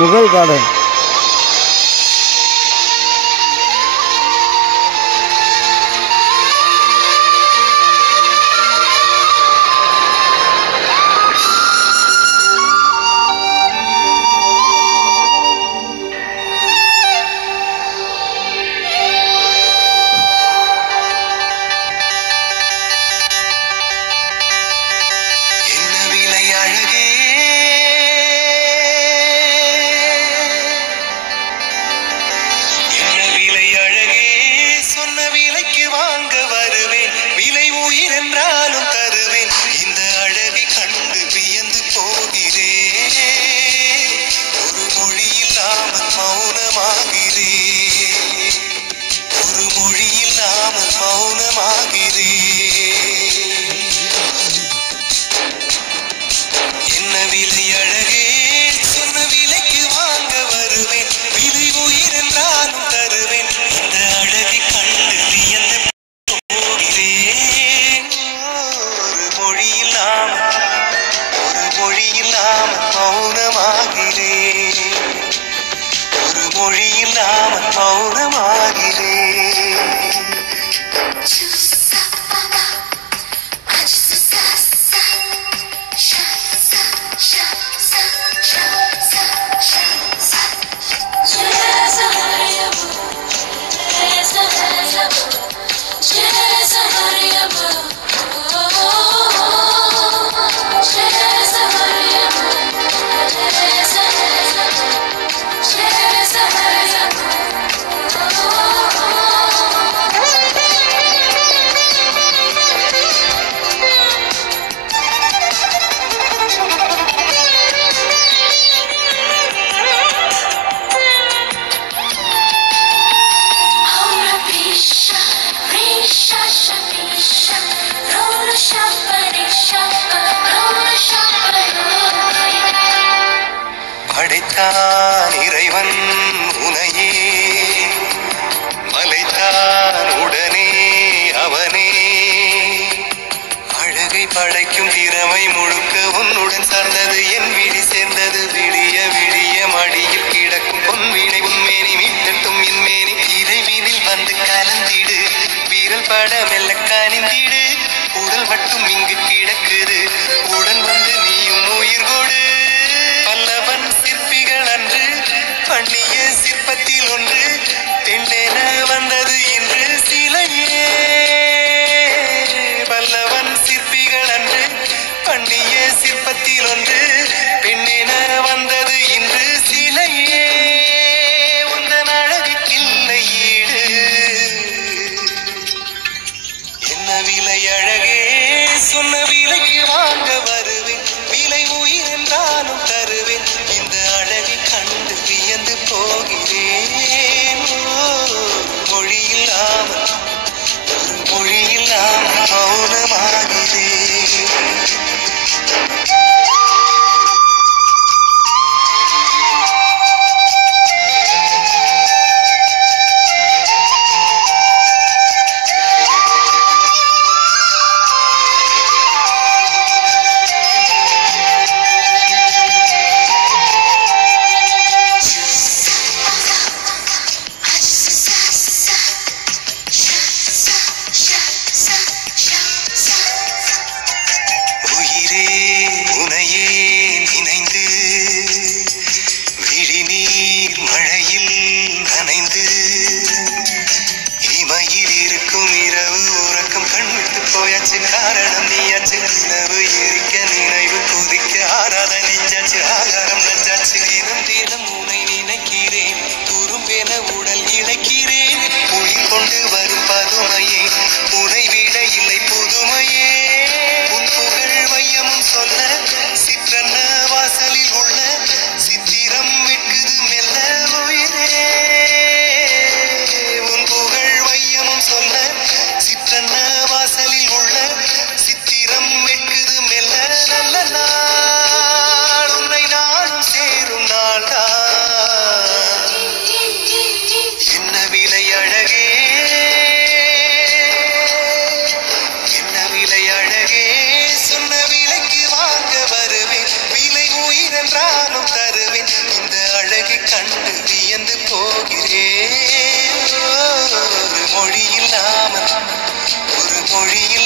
Mughal garden. படைத்தான் இறைவன் உனையே, மலைத்தான் உடனே அவனே. அழகை படைக்கும் திறமை முழுக்க உன்னுடன் சார்ந்தது, என் விழி சேர்ந்தது. விடிய விடிய மடியில் கிடக்கும் பொன்வினை உன்மேனி மீட்டட்டும் என் மேனி. இறைவனில் வந்து கலந்திடு, வீரல் பட மெல்ல கனிந்திடு. உடல் மட்டும் இங்கு கிடக்குது, உடன் வந்து நீயும் உயிர் கொடு. பல்லவன் சிற்பிகள் அன்று பண்ணிய சிற்பத்தில் ஒன்று, பெண்ணென வந்தது என்று சிலையே. பல்லவன் சிற்பிகள் அன்று பண்ணிய சிற்பத்தில் ஒன்று, பெண்ணென வந்தது என்று சிலையே. உந்தன் அழகுக்கில்லை ஈடு, என்ன விலை அழகே, சொன்ன விலைக்கு வாங்க வருவேன். விலை உயிர் என்றாலும் தருவேன், இந்த அழகை கண்டு வியந்து போகிறேன். மொழி இல்லாமல், ஒரு மொழி இல்லாமல் மௌனமாகிறேன். காரணம் நீயாச்சு, நிலவு எரிக்க நினைவு கொதிக்க ஆறாத நெஞ்சாச்சு, ஆகாரம் நஞ்சாச்சு. தினம் தினம் உனை நினைக்கிறேன், துரும்பென உடல் இழைக்கிறேன். உயிர் கொண்டு வரும் பதுமையே, உனை விட இல்லை புதுமையே. உன் புகழ் வையமும் சொல்ல, சிற்றன்ன வாசலில் உள்ள சித்திரம் விட்டுது மெல்ல உயிரே. உன் புகழ் வையமும் சொல்ல, சிற்றன்ன வாசலில் உள்ள சித்திரம் வெட்குது மெல்ல. நல்ல நாள் உன்னை நானும் சேரும் நாள்தான். கண்டு வியந்து போகிறேன். ஒரு மொழி இல்லாமல் ஒரு மொழியில்